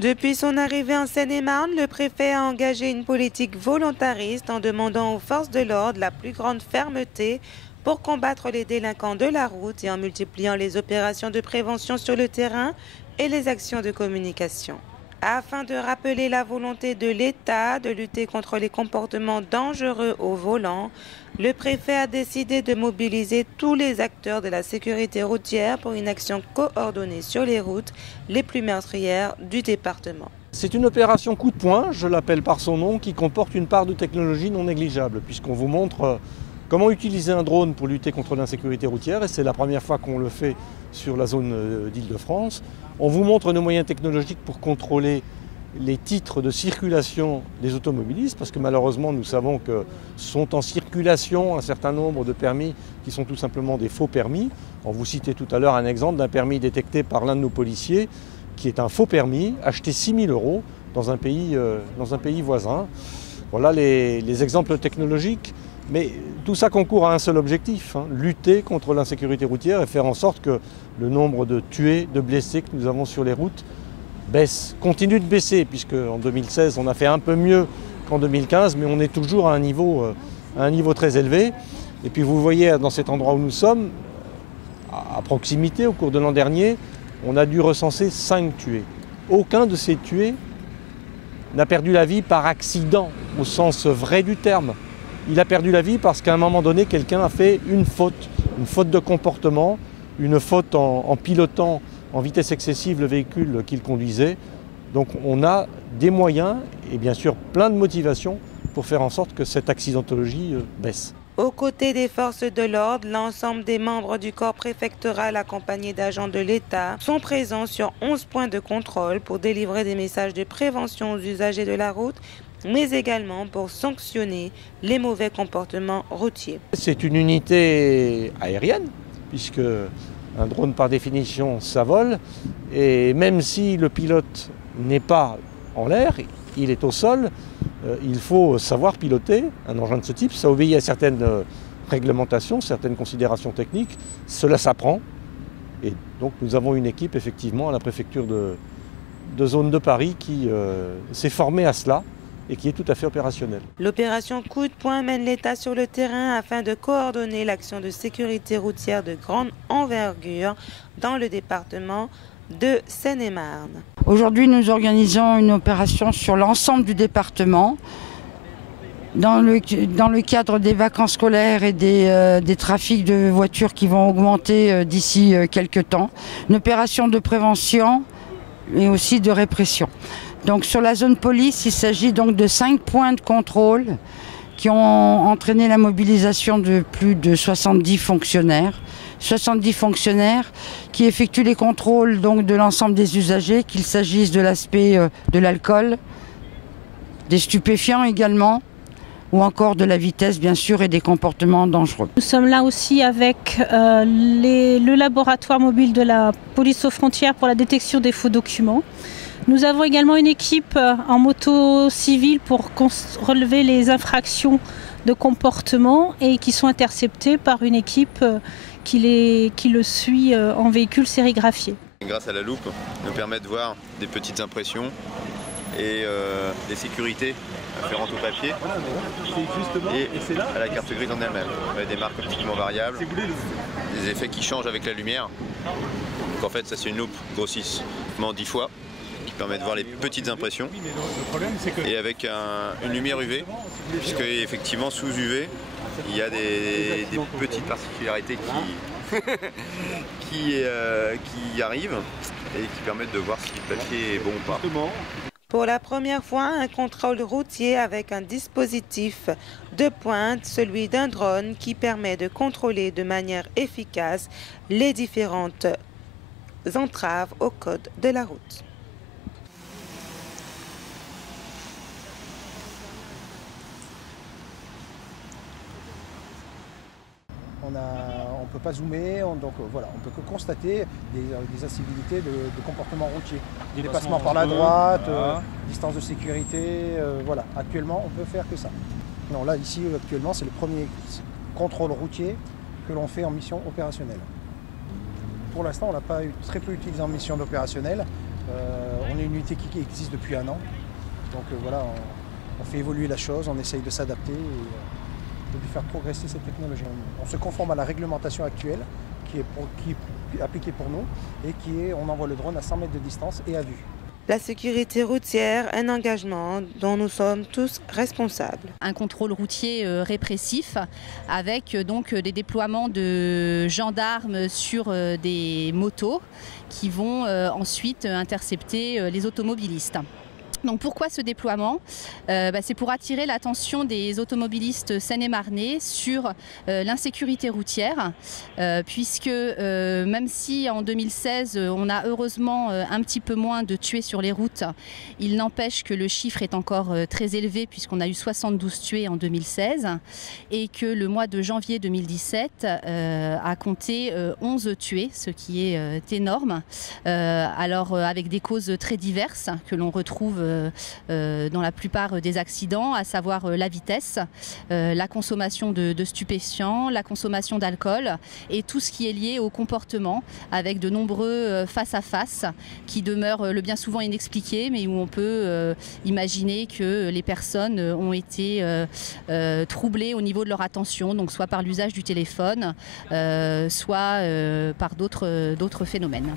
Depuis son arrivée en Seine-et-Marne, le préfet a engagé une politique volontariste en demandant aux forces de l'ordre la plus grande fermeté pour combattre les délinquants de la route et en multipliant les opérations de prévention sur le terrain et les actions de communication. Afin de rappeler la volonté de l'État de lutter contre les comportements dangereux au volant, le préfet a décidé de mobiliser tous les acteurs de la sécurité routière pour une action coordonnée sur les routes les plus meurtrières du département. C'est une opération coup de poing, je l'appelle par son nom, qui comporte une part de technologie non négligeable, puisqu'on vous montre comment utiliser un drone pour lutter contre l'insécurité routière, et c'est la première fois qu'on le fait sur la zone d'Île-de-France. On vous montre nos moyens technologiques pour contrôler les titres de circulation des automobilistes, parce que malheureusement nous savons que sont en circulation un certain nombre de permis qui sont tout simplement des faux permis. On vous citait tout à l'heure un exemple d'un permis détecté par l'un de nos policiers qui est un faux permis acheté 6 000 € dans un pays voisin. Voilà les exemples technologiques. Mais tout ça concourt à un seul objectif, lutter contre l'insécurité routière et faire en sorte que le nombre de tués, de blessés que nous avons sur les routes baisse, continue de baisser, puisque en 2016 on a fait un peu mieux qu'en 2015, mais on est toujours à un niveau très élevé. Et puis vous voyez dans cet endroit où nous sommes, à proximité, au cours de l'an dernier, on a dû recenser 5 tués. Aucun de ces tués n'a perdu la vie par accident, au sens vrai du terme. Il a perdu la vie parce qu'à un moment donné, quelqu'un a fait une faute de comportement, une faute en pilotant en vitesse excessive le véhicule qu'il conduisait. Donc on a des moyens et bien sûr plein de motivations pour faire en sorte que cette accidentologie baisse. Aux côtés des forces de l'ordre, l'ensemble des membres du corps préfectoral accompagnés d'agents de l'État sont présents sur 11 points de contrôle pour délivrer des messages de prévention aux usagers de la route, mais également pour sanctionner les mauvais comportements routiers. C'est une unité aérienne, puisque un drone par définition ça vole, et même si le pilote n'est pas en l'air, il est au sol, il faut savoir piloter un engin de ce type. Ça obéit à certaines réglementations, certaines considérations techniques, cela s'apprend. Et donc nous avons une équipe effectivement à la préfecture de zone de Paris qui s'est formée à cela et qui est tout à fait opérationnelle. L'opération Coup de poing mène l'État sur le terrain afin de coordonner l'action de sécurité routière de grande envergure dans le département de Seine-et-Marne. Aujourd'hui, nous organisons une opération sur l'ensemble du département dans le cadre des vacances scolaires et des trafics de voitures qui vont augmenter d'ici quelques temps. Une opération de prévention et aussi de répression. Donc sur la zone police, il s'agit donc de 5 points de contrôle qui ont entraîné la mobilisation de plus de 70 fonctionnaires. 70 fonctionnaires qui effectuent les contrôles donc, de l'ensemble des usagers, qu'il s'agisse de l'aspect de l'alcool, des stupéfiants également, ou encore de la vitesse bien sûr et des comportements dangereux. Nous sommes là aussi avec le laboratoire mobile de la police aux frontières pour la détection des faux documents. Nous avons également une équipe en moto civile pour relever les infractions de comportement et qui sont interceptées par une équipe qui le suit en véhicule sérigraphié. Grâce à la loupe, nous permet de voir des petites impressions et des sécurités afférentes au papier et à la carte grise en elle-même. On a des marques optiquement variables, des effets qui changent avec la lumière. Donc en fait, ça c'est une loupe grossissement 10 fois qui permet de voir les petites impressions et avec une lumière UV, puisque effectivement sous UV, il y a des petites particularités qui arrivent et qui permettent de voir si le papier est bon ou pas. Pour la première fois, un contrôle routier avec un dispositif de pointe, celui d'un drone qui permet de contrôler de manière efficace les différentes entraves au code de la route. On ne peut pas zoomer, donc voilà, on peut que constater des incivilités de comportement routier. Dépassement par la droite, voilà. Distance de sécurité, voilà. Actuellement, on peut faire que ça. Non, là, ici, actuellement, c'est le premier contrôle routier que l'on fait en mission opérationnelle. Pour l'instant, on l'a pas très peu utilisé en mission opérationnelle. On est une unité qui existe depuis 1 an. Donc voilà, on fait évoluer la chose, on essaye de s'adapter et de faire progresser cette technologie. On se conforme à la réglementation actuelle qui est appliquée pour nous et on envoie le drone à 100 mètres de distance et à vue. La sécurité routière, un engagement dont nous sommes tous responsables. Un contrôle routier répressif avec donc des déploiements de gendarmes sur des motos qui vont ensuite intercepter les automobilistes. Donc pourquoi ce déploiement ? C'est pour attirer l'attention des automobilistes seine-et-marnais sur l'insécurité routière, puisque même si en 2016 on a heureusement un petit peu moins de tués sur les routes, il n'empêche que le chiffre est encore très élevé puisqu'on a eu 72 tués en 2016 et que le mois de janvier 2017 a compté 11 tués, ce qui est énorme, alors avec des causes très diverses que l'on retrouve dans la plupart des accidents, à savoir la vitesse, la consommation de stupéfiants, la consommation d'alcool et tout ce qui est lié au comportement, avec de nombreux face-à-face qui demeurent le bien souvent inexpliqués, mais où on peut imaginer que les personnes ont été troublées au niveau de leur attention, donc soit par l'usage du téléphone, soit par d'autres phénomènes.